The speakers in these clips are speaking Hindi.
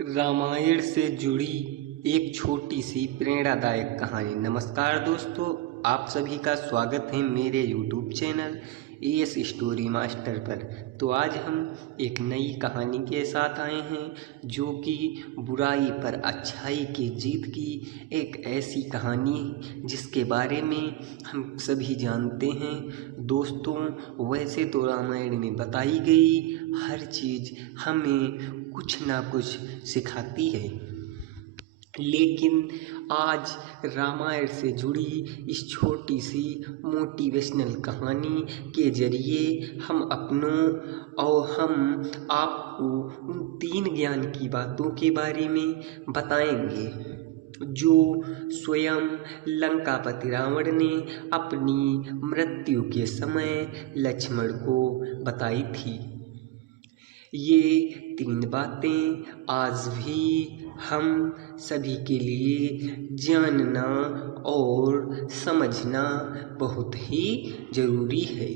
रामायण से जुड़ी एक छोटी सी प्रेरणादायक कहानी। नमस्कार दोस्तों, आप सभी का स्वागत है मेरे YouTube channel as story master पर। तो आज हम एक नई कहानी के साथ आए हैं जो कि बुराई पर अच्छाई की जीत की एक ऐसी कहानी जिसके बारे में हम सभी जानते हैं। दोस्तों, वैसे तो रामायण में बताई गई हर चीज़ हमें कुछ ना कुछ सिखाती है, लेकिन आज रामायण से जुड़ी इस छोटी सी मोटिवेशनल कहानी के जरिए हम अपनों और हम आपको उन 3 ज्ञान की बातों के बारे में बताएंगे जो स्वयं लंकापति रावण ने अपनी मृत्यु के समय लक्ष्मण को बताई थी। ये 3 बातें आज भी हम सभी के लिए जानना और समझना बहुत ही जरूरी है।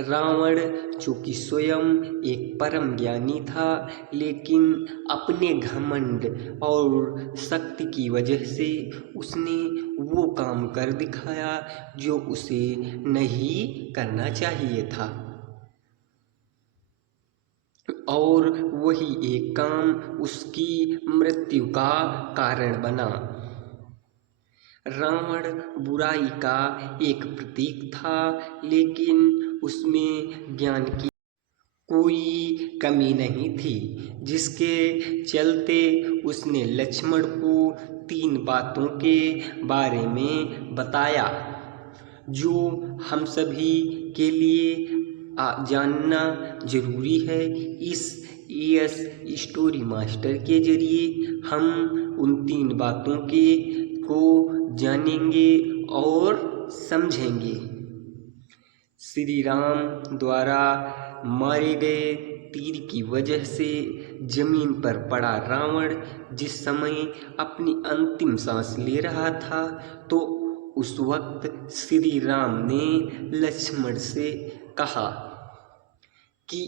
रावण जो कि स्वयं एक परम ज्ञानी था, लेकिन अपने घमंड और शक्ति की वजह से उसने वो काम कर दिखाया जो उसे नहीं करना चाहिए था, और वही एक काम उसकी मृत्यु का कारण बना। रावण बुराई का एक प्रतीक था, लेकिन उसमें ज्ञान की कोई कमी नहीं थी, जिसके चलते उसने लक्ष्मण को 3 बातों के बारे में बताया जो हम सभी के लिए जानना जरूरी है। इस एएस स्टोरी मास्टर के जरिए हम उन 3 बातों को जानेंगे और समझेंगे। श्री राम द्वारा मारे गए तीर की वजह से जमीन पर पड़ा रावण जिस समय अपनी अंतिम सांस ले रहा था, तो उस वक्त श्री राम ने लक्ष्मण से कहा कि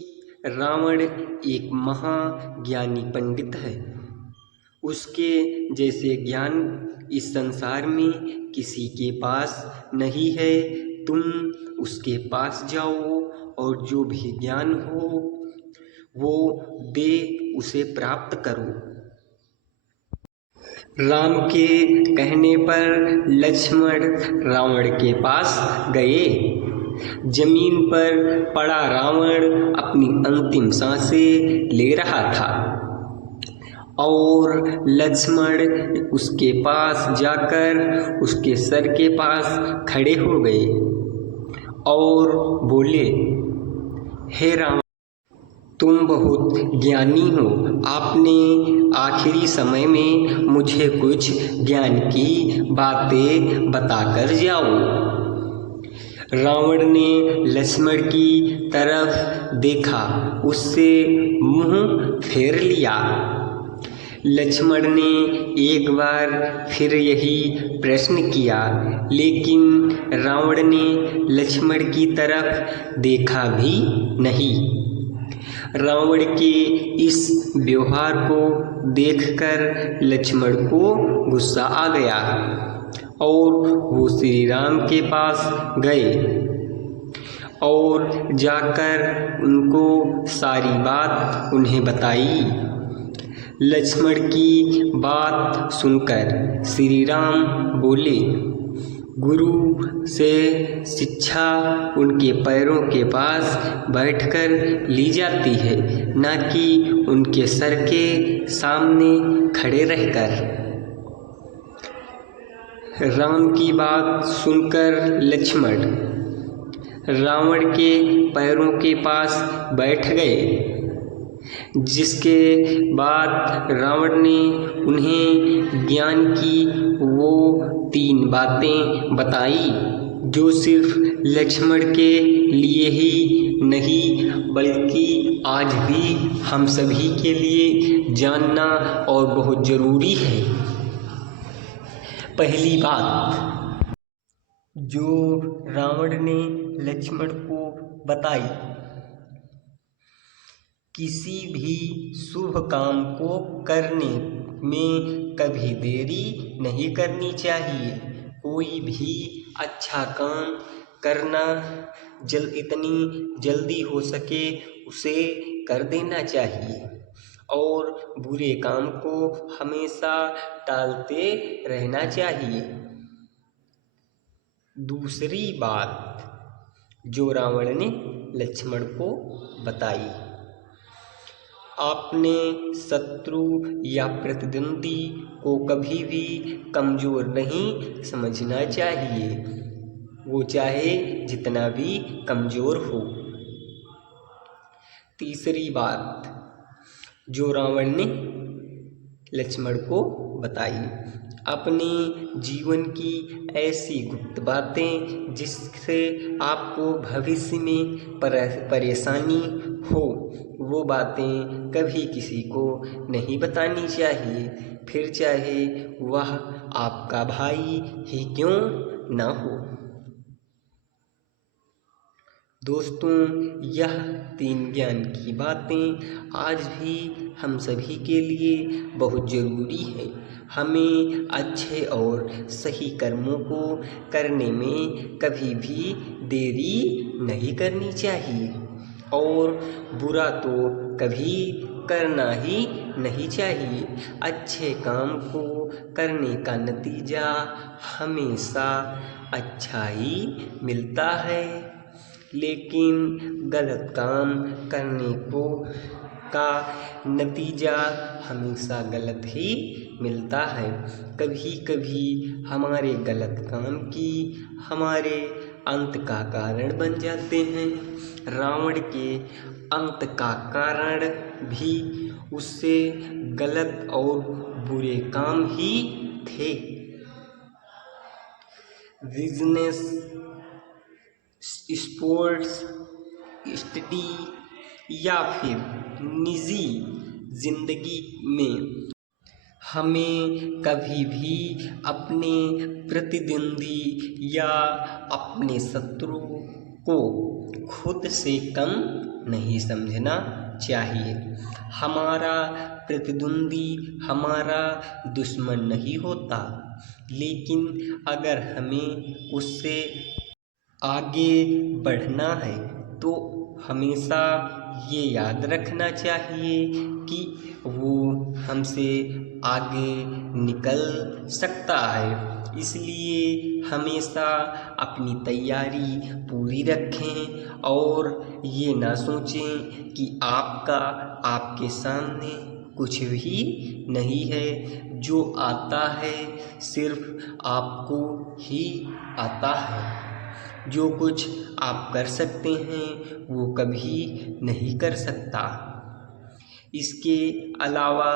रावण एक महाज्ञानी पंडित है, उसके जैसे ज्ञान इस संसार में किसी के पास नहीं है। तुम उसके पास जाओ और जो भी ज्ञान हो वो दे उसे प्राप्त करो। राम के कहने पर लक्ष्मण रावण के पास गए। जमीन पर पड़ा रावण अपनी अंतिम सांसें ले रहा था और लक्ष्मण उसके पास जाकर उसके सर के पास खड़े हो गए और बोले, हे रावण, तुम बहुत ज्ञानी हो। आपने आखिरी समय में मुझे कुछ ज्ञान की बातें बताकर जाओ। रावण ने लक्ष्मण की तरफ देखा, उससे मुंह फेर लिया। लक्ष्मण ने एक बार फिर यही प्रश्न किया, लेकिन रावण ने लक्ष्मण की तरफ देखा भी नहीं। रावण के इस व्यवहार को देखकर लक्ष्मण को गुस्सा आ गया और वो श्री राम के पास गए और जाकर उनको सारी बात उन्हें बताई। लक्ष्मण की बात सुनकर श्री राम बोले, गुरु से शिक्षा उनके पैरों के पास बैठकर ली जाती है, न कि उनके सर के सामने खड़े रहकर। राम की बात सुनकर लक्ष्मण रावण के पैरों के पास बैठ गए, जिसके बाद रावण ने उन्हें ज्ञान की वो 3 बातें बताई जो सिर्फ लक्ष्मण के लिए ही नहीं बल्कि आज भी हम सभी के लिए जानना और बहुत ज़रूरी है। पहली बात जो रावण ने लक्ष्मण को बताई, किसी भी शुभ शुभ काम को करने में कभी देरी नहीं करनी चाहिए। कोई भी अच्छा काम करना इतनी जल्दी हो सके उसे कर देना चाहिए और बुरे काम को हमेशा टालते रहना चाहिए। दूसरी बात जो रावण ने लक्ष्मण को बताई, आपने शत्रु या प्रतिद्वंदी को कभी भी कमज़ोर नहीं समझना चाहिए, वो चाहे जितना भी कमज़ोर हो। तीसरी बात जो रावण ने लक्ष्मण को बताई, अपने जीवन की ऐसी गुप्त बातें जिससे आपको भविष्य में परेशानी हो, वो बातें कभी किसी को नहीं बतानी चाहिए, फिर चाहे वह आपका भाई ही क्यों ना हो। दोस्तों, यह 3 ज्ञान की बातें आज भी हम सभी के लिए बहुत ज़रूरी है। हमें अच्छे और सही कर्मों को करने में कभी भी देरी नहीं करनी चाहिए और बुरा तो कभी करना ही नहीं चाहिए। अच्छे काम को करने का नतीजा हमेशा अच्छा ही मिलता है, लेकिन गलत काम करने का नतीजा हमेशा गलत ही मिलता है। कभी कभी हमारे गलत काम की हमारे अंत का कारण बन जाते हैं। रावण के अंत का कारण भी उससे गलत और बुरे काम ही थे। बिजनेस, स्पोर्ट्स, स्टडी या फिर निजी जिंदगी में हमें कभी भी अपने प्रतिद्वंदी या अपने शत्रु को खुद से कम नहीं समझना चाहिए। हमारा प्रतिद्वंदी हमारा दुश्मन नहीं होता, लेकिन अगर हमें उससे आगे बढ़ना है तो हमेशा ये याद रखना चाहिए कि वो हमसे आगे निकल सकता है। इसलिए हमेशा अपनी तैयारी पूरी रखें और ये ना सोचें कि आपके सामने कुछ भी नहीं है। जो आता है सिर्फ आपको ही आता है। जो कुछ आप कर सकते हैं वो कभी नहीं कर सकता। इसके अलावा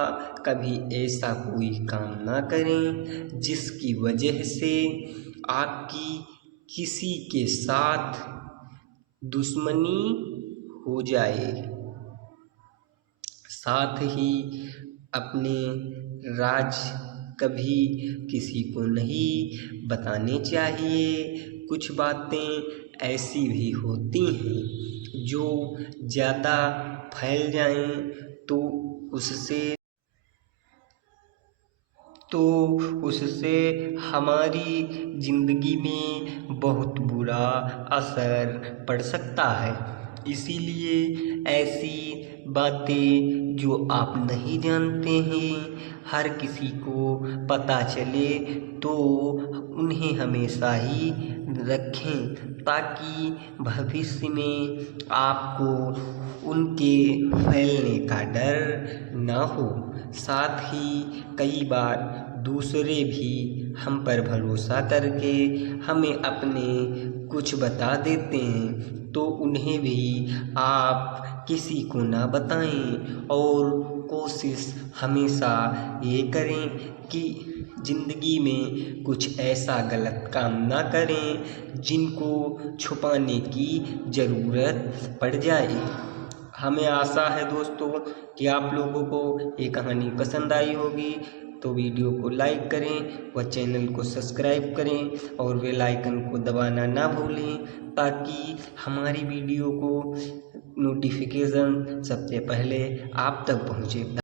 कभी ऐसा कोई काम ना करें जिसकी वजह से आपकी किसी के साथ दुश्मनी हो जाए। साथ ही अपने राज कभी किसी को नहीं बताने चाहिए। कुछ बातें ऐसी भी होती हैं जो ज़्यादा फैल जाएं तो उससे हमारी ज़िंदगी में बहुत बुरा असर पड़ सकता है। इसीलिए ऐसी बातें जो आप नहीं जानते हैं हर किसी को पता चले तो उन्हें हमेशा ही रखें, ताकि भविष्य में आपको उनके फैलने का डर ना हो। साथ ही कई बार दूसरे भी हम पर भरोसा करके हमें अपने कुछ बता देते हैं, तो उन्हें भी आप किसी को ना बताएं और कोशिश हमेशा ये करें कि ज़िंदगी में कुछ ऐसा गलत काम ना करें जिनको छुपाने की ज़रूरत पड़ जाए। हमें आशा है दोस्तों कि आप लोगों को ये कहानी पसंद आई होगी, तो वीडियो को लाइक करें व चैनल को सब्सक्राइब करें और बेल आइकन को दबाना ना भूलें, ताकि हमारी वीडियो को नोटिफिकेशन सबसे पहले आप तक पहुँचे।